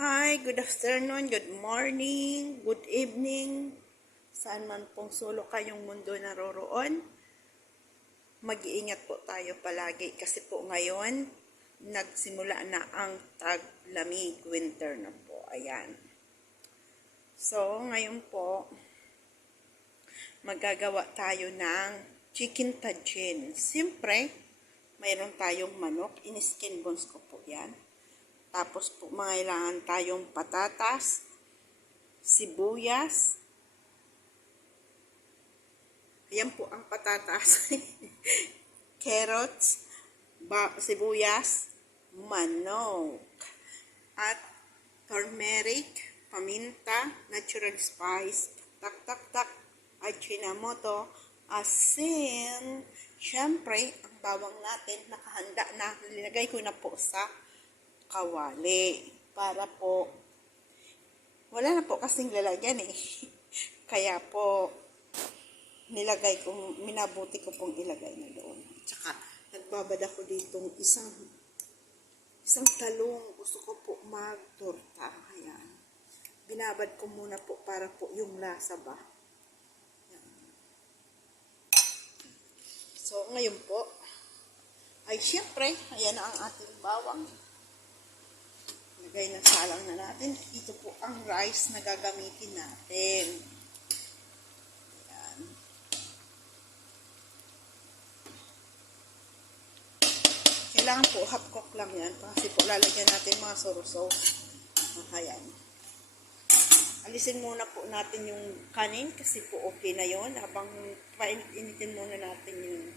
Hi, good afternoon, good morning, good evening. Saan man pong sulok kayong mundo naroroon, mag-iingat po tayo palagi kasi po ngayon, nagsimula na ang taglamig, winter na po. Ayan. So, ngayon po, magagawa tayo ng chicken tajin. Siyempre, mayroon tayong manok, in-skin bones ko po yan. Tapos po, mangailangan tayong patatas, sibuyas. Ayan po ang patatas. Carrots, sibuyas, manok. At turmeric, paminta, natural spice, tak, at Ajinomoto, asin. Siyempre, ang bawang natin nakahanda na. Nilagay ko na po sa kawali para po wala na po kasing lalagyan eh. Kaya po nilagay ko, minabuti ko pong ilagay na doon. Tsaka nagbabad ako ditong isang talong. Gusto ko po magtorta. Ayan. Binabad ko muna po para po yung lasa ba. Ayan. So ngayon po ay siyempre, ayan na ang ating bawang. Lagay na salang na natin. Ito po ang rice na gagamitin natin. Ayan. Kailangan po half cook lang yan. Kasi po lalagyan natin mga sauce. Ayan. Alisin muna po natin yung kanin kasi po okay na yon. Habang painitin muna natin yung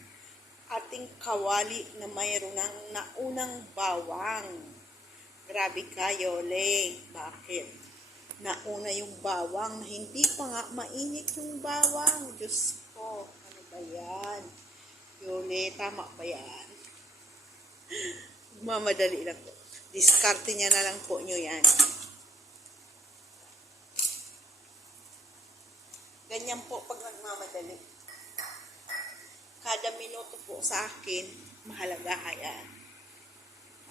ating kawali na mayroon ng naunang bawang. Grabe kayo, Le. Bakit? Nauna yung bawang na hindi pa nga mainit yung bawang. Diyos ko, ano ba yan? Yole, tama ba yan? Mamadali lang po. Diskarte niya na lang po nyo yan. Ganyan po pag nagmamadali. Kada minuto po sa akin, mahalaga yan.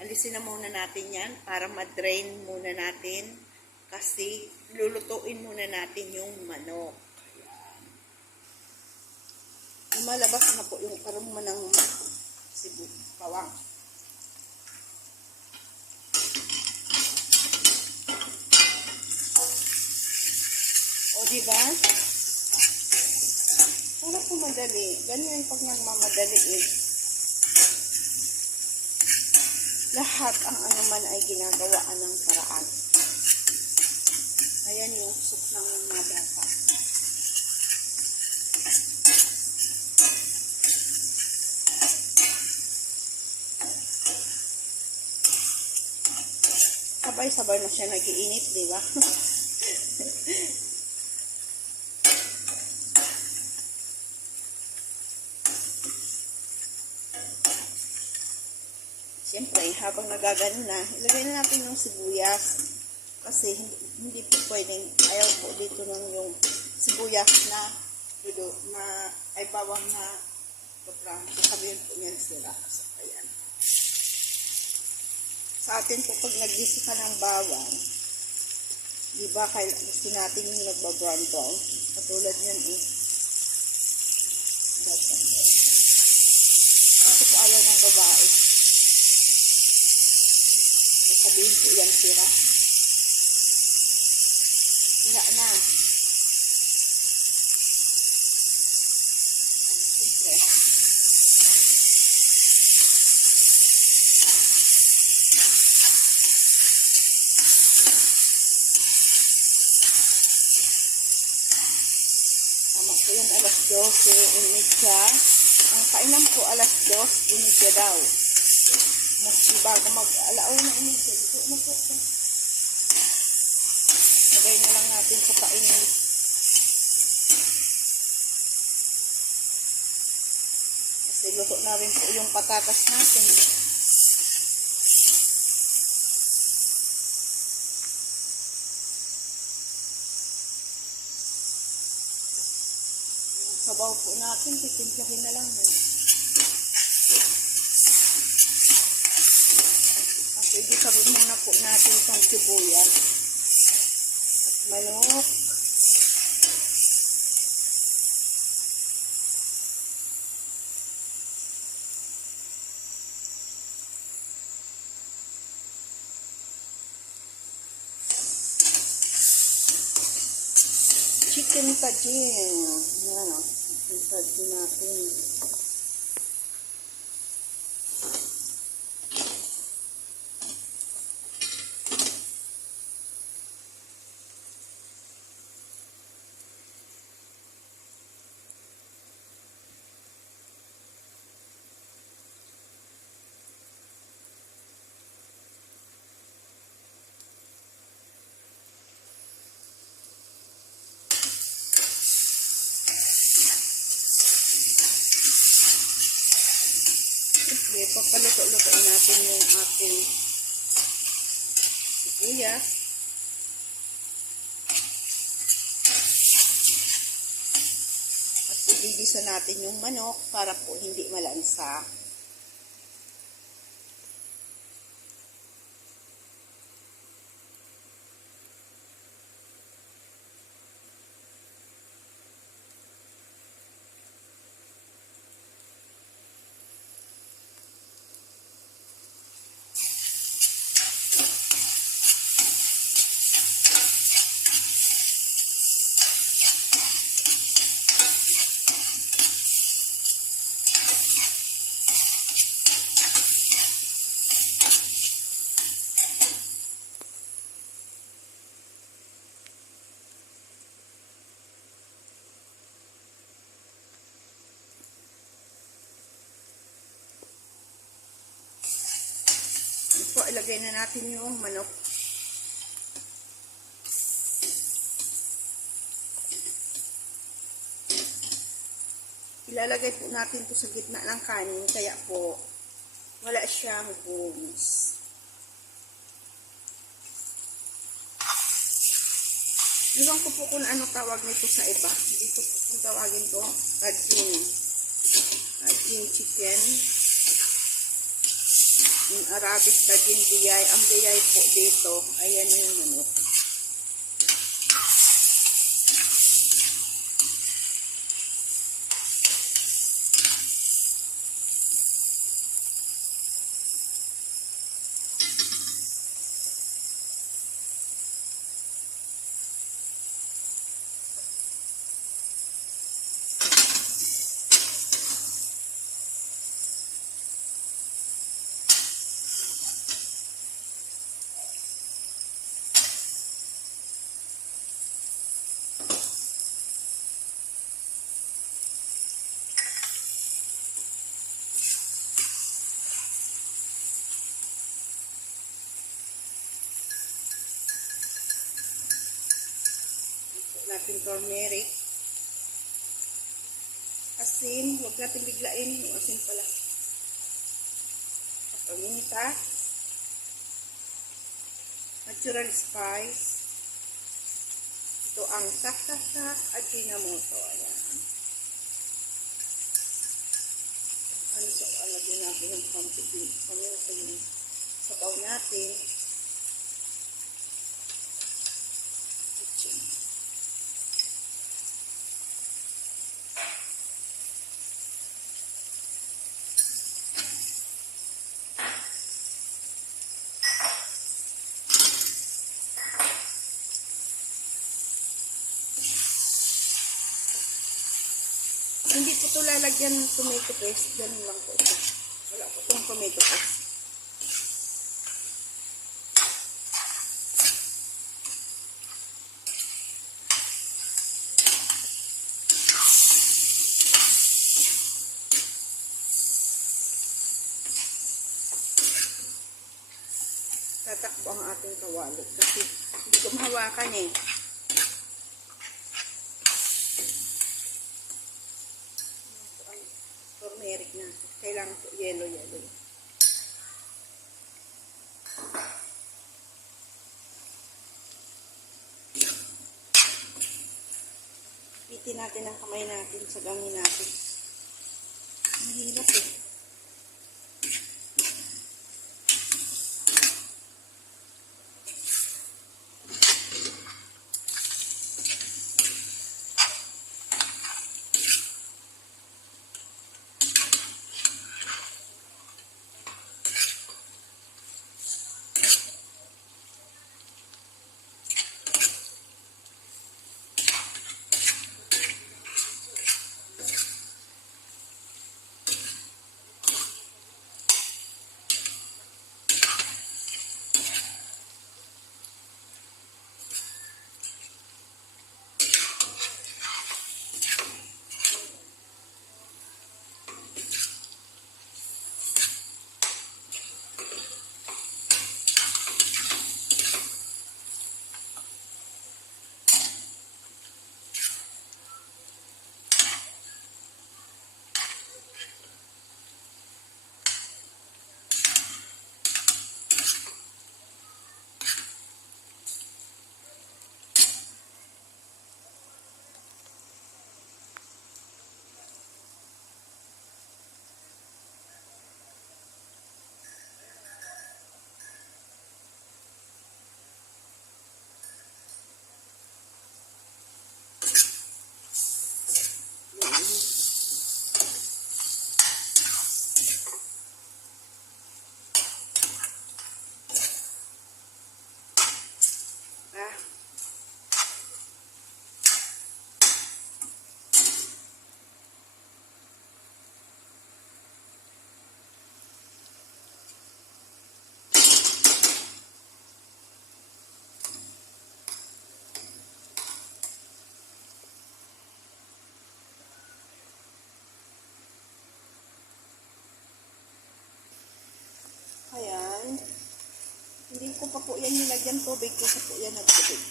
Alisin na muna natin yan para ma-drain muna natin kasi lulutuin muna natin yung manok. Ayan. Lumalabas na po yung aroma ng bawang. O diba? Para po madali. Ganyan pag nagmamadali eh. Lahat ang anuman ay ginagawaan ng paraan. Ayan yung soup ng mga bata. Sabay-sabay na siya nag-iinit, di ba? Siyempre, habang nagagano na, ilagay na natin yung sibuyas. Kasi hindi po pwedeng, ayaw po dito ng yung sibuyas na ay bawang na sobrang sasabihin po niyan sila. So, ayan. Sa atin po, pag nag-gisi ka ng bawang, di ba, gusto natin yung nagbabrown-brown. Katulad yan eh. Kasi po ayaw ng babae. Sabihin po yan sira. Sira na. Siyempre. Tama po yan, alas 12:30. Ang kainan po alas 2:30 daw. Mas bago mag-alaaw na umigil. Ito na po. Lagay na lang natin sa kainin. Kasi luto na rin po yung patatas natin. Yung sabaw po natin, titimplahin na lang. So, i-sabon muna po natin itong sibuyas at manok. Chicken tajin. Yan o. Chicken tajin natin. Okay, papaluto-lutoin natin yung ating sibuyas. At igigisa natin yung manok para po hindi malansa. So, ilagay na natin yung manok. Ilalagay po natin to sa gitna ng kanin, kaya po wala siyang bones. Iwan ko po kung ano tawag nito sa iba. Dito po kung tawagin to, tajin. Tajin chicken. In Arabic, tajin biyay. Ang biyay po dito, ayan yung manok. Natin turmeric, asin, huwag natin biglain yung asin pala, paminta, natural spice, ito ang tak-tak-tak Ajinomoto. Ayan, ano sa alagyan natin ng paminta yung sabaw natin. Hindi po ito lalagyan ng tomato paste. Ganun lang po ito. Wala po itong tomato paste. Tatakbo ang ating kawali kasi hindi ko mahawakan eh. Turmeric na. Kailangan po yellow. Pitin natin ang kamay natin sa gangin natin. Mahirap eh. ko pa po yan nilagyan tubig kasi po yan ng tubig.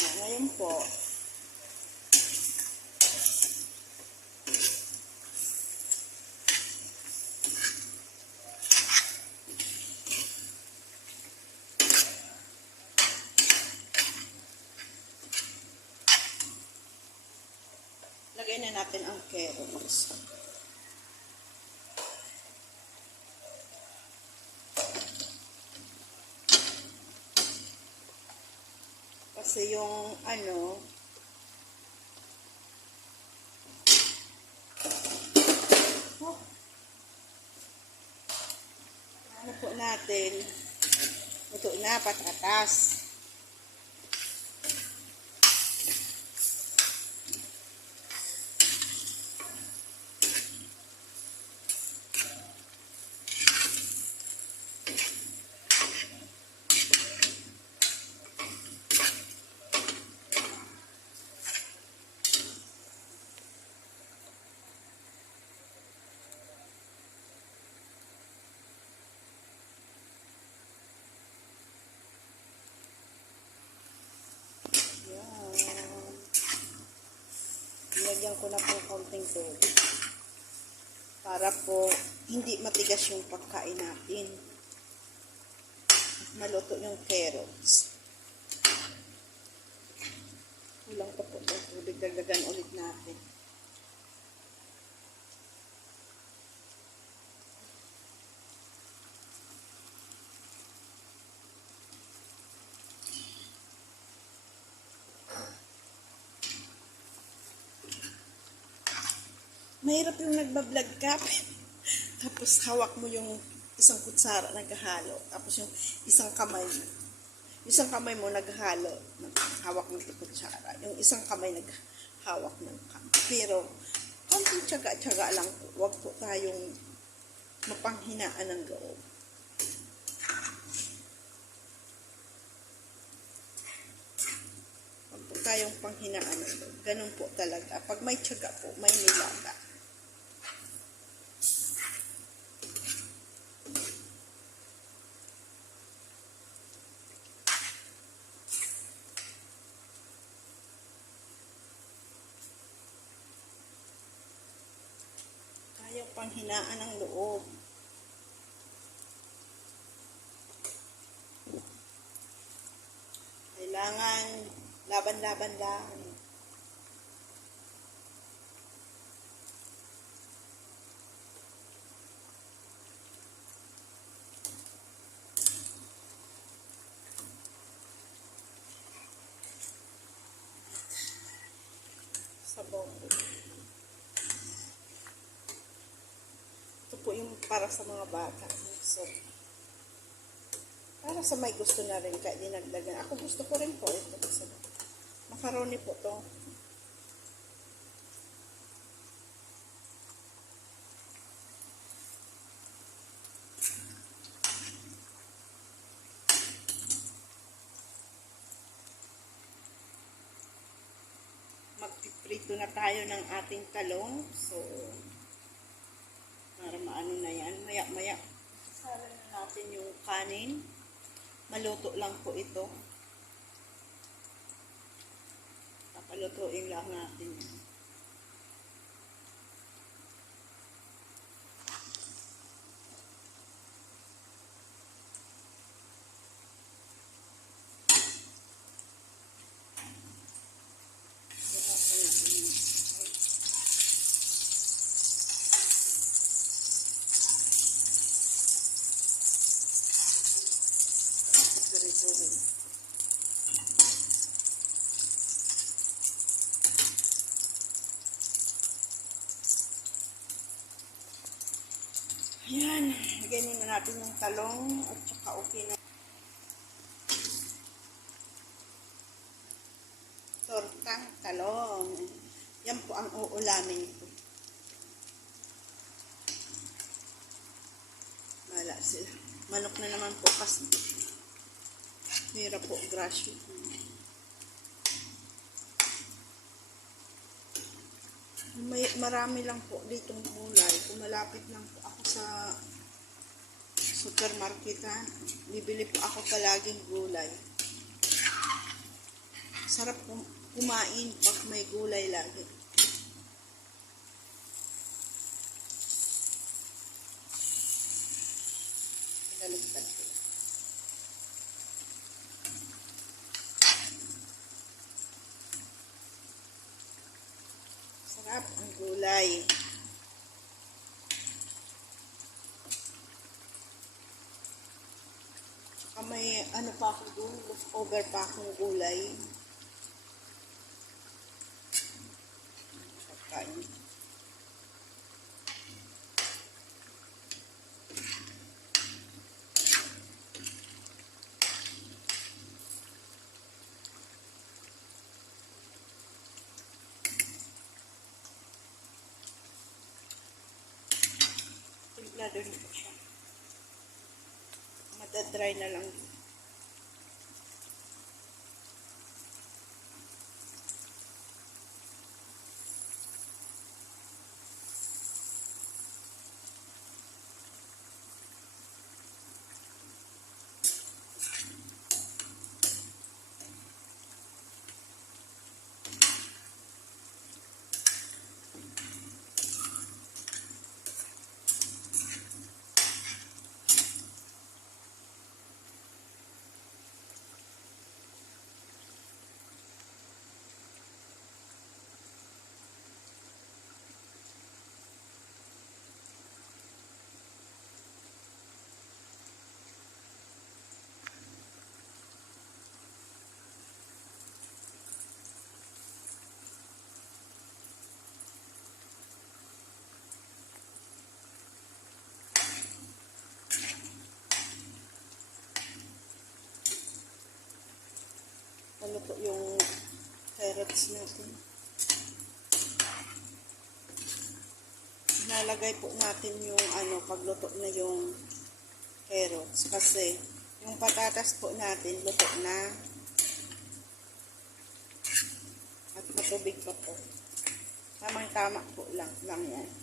So, ngayon po, lagay na natin ang carrots. Kasi yung ano, ano po natin, ito na, patatas. Nilagyan ko na po konting tubig para po hindi matigas yung pagkain natin. Maluto yung carrots. Kulang pa po yung tubig. Dagdagan ulit natin. Mahirap yung nagbablog ka. Tapos hawak mo yung isang kutsara naghahalo. Tapos yung isang kamay mo naghahalo. Hawak mo yung kutsara. Yung isang kamay naghawak ng kamay. Pero, konting tiyaga-tiyaga lang po. Huwag po tayong mapanghinaan ng loob. Huwag po tayong panghinaan ng loob. Ganun po talaga. Pag may tiyaga po, may nilaga. Ayaw panghinaan ng loob. Kailangan laban-laban lang. Sabaw. Ito po yung para sa mga bata. So, para sa may gusto na rin kaya dinagdagan. Ako gusto ko rin po ito. Kasi macaroni po to. Magpiprito na tayo ng ating talong. So, para maano na yan. Maya-maya. Sara na natin yung kanin. Maluto lang po ito. Papalutuin lang natin yan. Ayan, lagyan na natin yung talong at saka okay na. Tortang talong. Yan po ang uulamin ko. Wala sila. Manok na naman po kasi. Hirap po, grasyo. Marami lang po ditong gulay. Kung malapit lang po ako sa supermarket ha. Bibili po ako palaging gulay. Sarap kumain pag may gulay lagi. Pinalagtad ko. Sarap ang gulay. Tsaka may ano pa ako doon, leftover pa akong gulay. Pagkain. Timplado rin po siya. Matadry na lang. Ano po yung carrots natin. Nalagay po natin yung pagluto na yung carrots kasi yung patatas po natin luto na at matubig pa po. Tamang-tama po lang yan.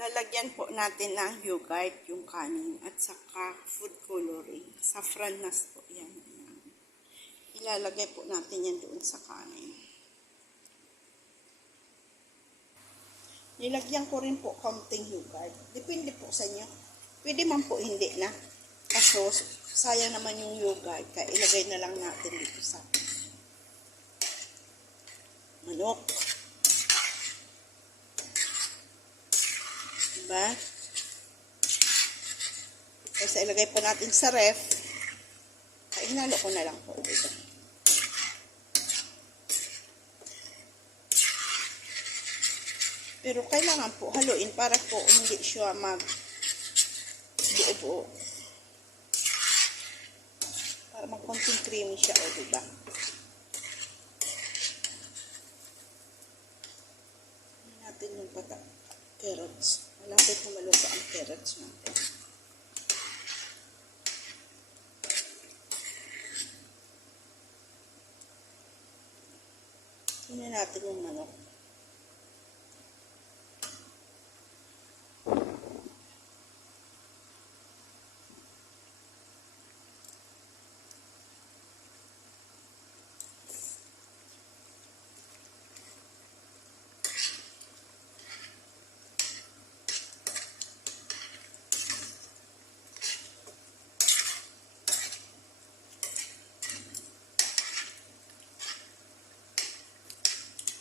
Lalagyan po natin ng yogurt, yung kanin, at saka food coloring. Safranas po yan. Ilalagay po natin yan doon sa kanin. Nilagyan ko rin po kaunting yogurt. Depende po sa inyo. Pwede man po hindi na. Kaso, sayang naman yung yogurt. Kaya ilagay na lang natin dito sa manok. Diba? Kasi ilagay pa natin sa ref. Ay, hinalo ko na lang po. Diba? Pero kailangan po haluin para po hindi siya mag-buo-buo. Para mag-konting creamy siya, o diba? Hindi natin yung carrots. Malapit na maluto ang carrots natin. Tingnan natin yung manok.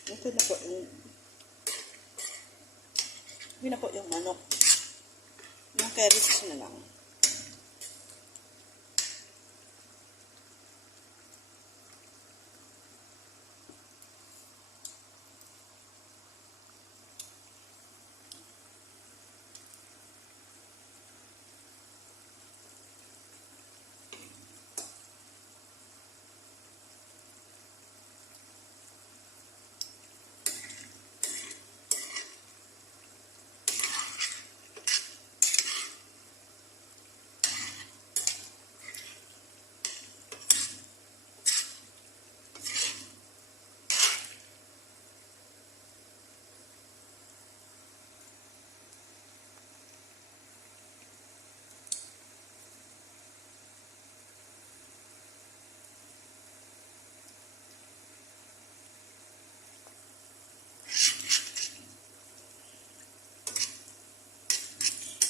Ito na po yung manok. Yung carrots na lang.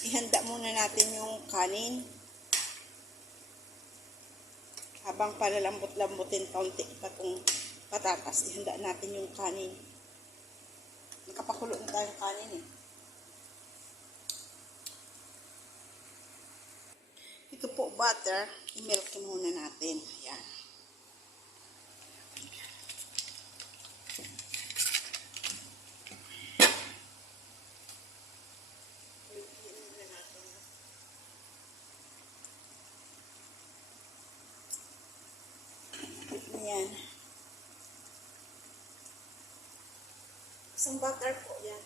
ihanda muna natin yung kanin. Habang palalambot-lambutin kaunti pa itong patatas, ihanda natin yung kanin. Nakapakulo na tayong kanin eh. Ito po butter, i-melt muna natin. Ayan. Ayan. Isang butter po yan.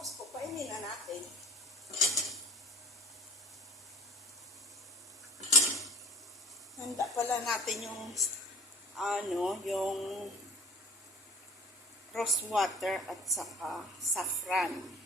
Tapos po, painin na natin. Handa pala natin yung yung rose water at saka saffron.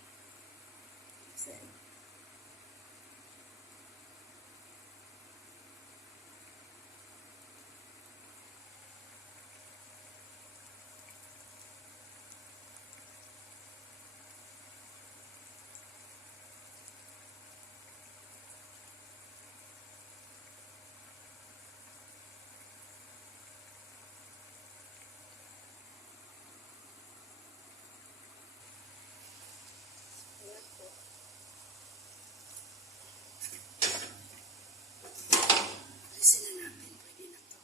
Alisin na natin. Pwede na to.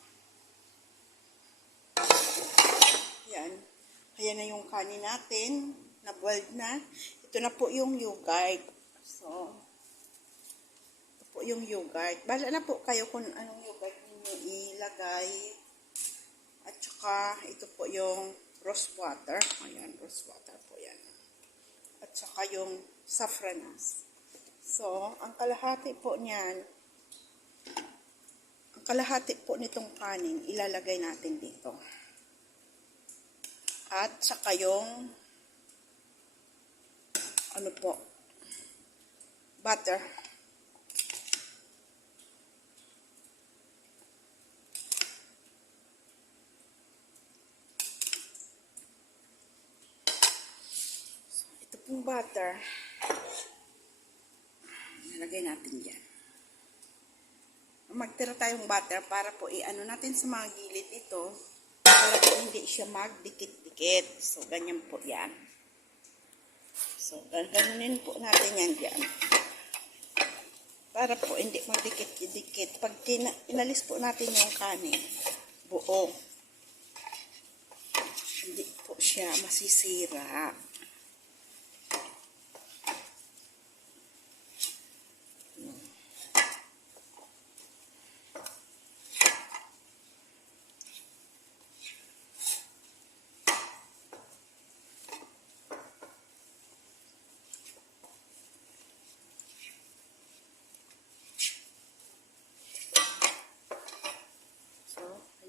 Yan. Ayan na yung kanin natin. Na-boiled na. Ito na po yung yogurt. So, ito po yung yogurt. Bahala na po kayo kung anong yogurt ninyo ilagay. At saka, ito po yung rose water. Ayan, rose water po yan. At saka yung saffronas. So, ang kalahati po niyan, ang kalahati po nitong kanin, ilalagay natin dito. At saka yung, ano po, butter. So, ito pong butter, nilagay natin dyan. Magtira tayong butter para po i-ano natin sa mga gilid ito para po hindi siya magdikit-dikit. So, ganyan po yan. So, ganunin po natin yan dyan. Para po hindi magdikit-dikit. Pag inalis po natin yung kanin, buo. Hindi po siya masisira.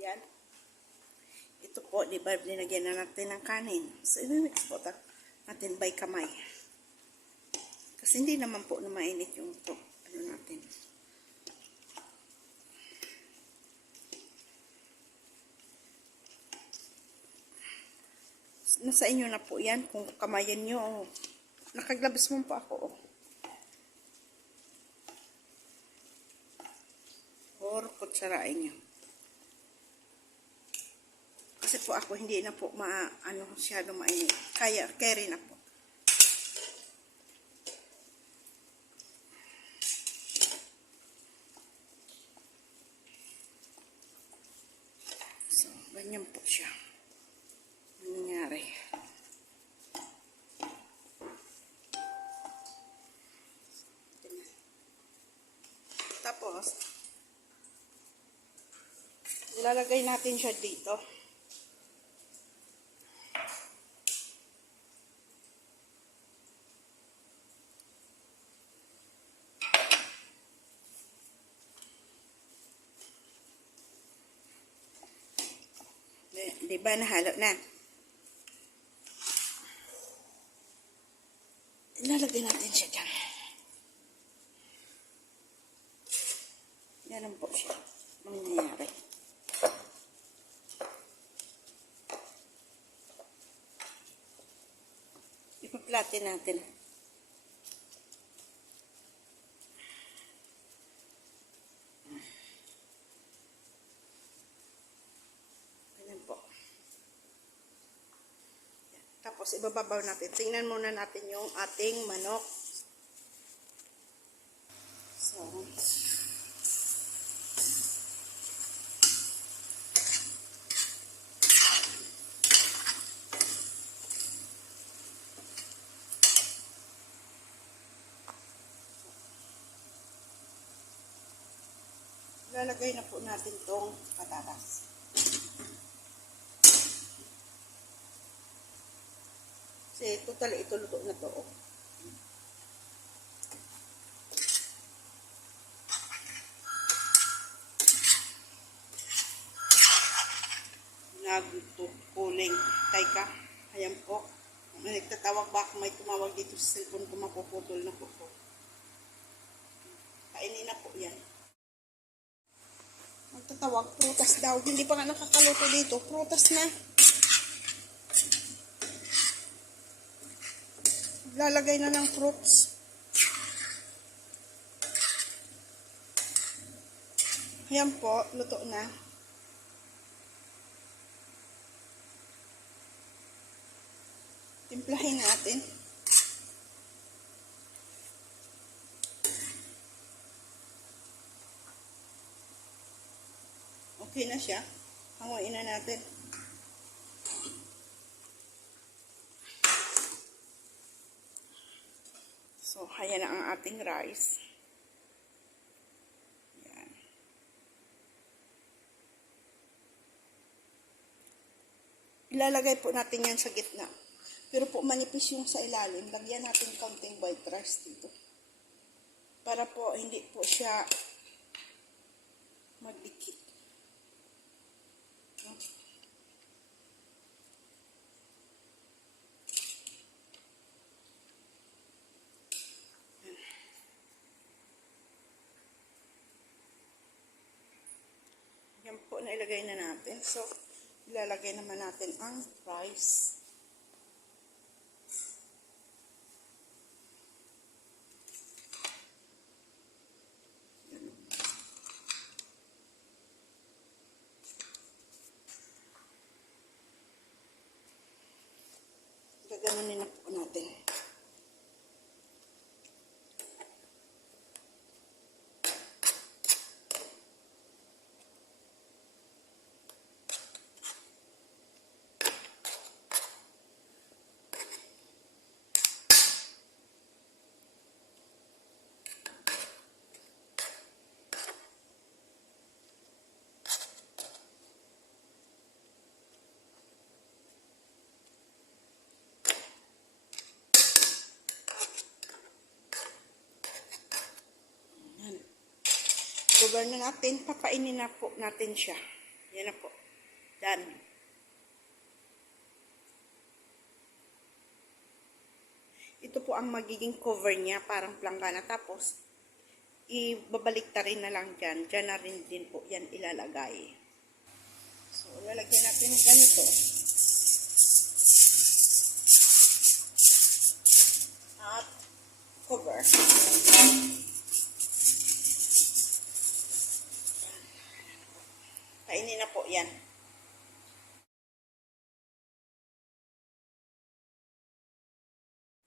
Ayan. Ito po, di ba, linagyan na natin ng kanin. So, i-mix po natin by kamay. Kasi hindi naman po na mainit yung to. Ano natin. Nasa inyo na po yan. Kung kamayan nyo, nakaglabas mo po ako. Or kutsarain nyo. Kasi po ako hindi na po masyado mainit. Carry na po. So, ganyan po siya. Nangyari. Tapos, Ilalagay natin siya dito. Diba nahalo na? Ilalagay natin siya dyan. Ganun po siya. Mangyayari. Ipa-platin natin. Ganun po. Tapos ibababaw natin. Tingnan muna natin yung ating manok. So, lalagay na po natin tong patatas. Kasi total ito luto na to. Nagtukuling. Tayka. Ayan po. Nagtatawag ba kung may tumawag dito sa cellphone ko, mapuputol na po po. Kainin na po yan. Magtatawag, prutas daw. Hindi pa nga nakakaluto dito. Prutas na. Lalagay na ng fruits. Ayan po, luto na. Timplahin natin. Okay na siya. Hanguin na natin. So, ayan na ang ating rice. Ayan. Ilalagay po natin yan sa gitna. Pero po manipis yung sa ilalim. Lagyan natin konting white rice dito. Para po hindi po siya magdikit. Yan po na ilagay na natin. So, ilalagay naman natin ang rice. Gaganunin na po natin. Cover na natin, papainin na po natin siya. Yan na po. Done. Ito po ang magiging cover niya, parang planggana. Tapos, ibabalik ta rin na lang dyan. Dyan na rin din po yan ilalagay. So, lalagyan natin ganito. At, cover. Kainin na po yan.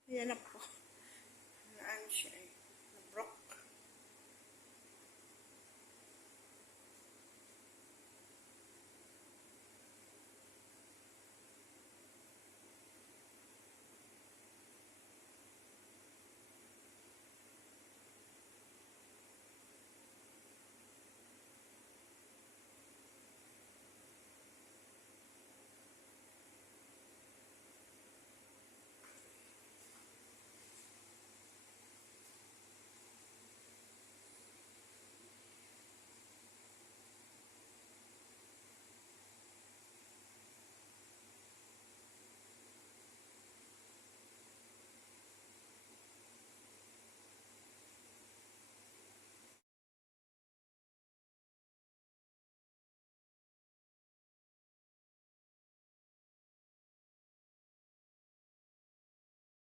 Ayan na po.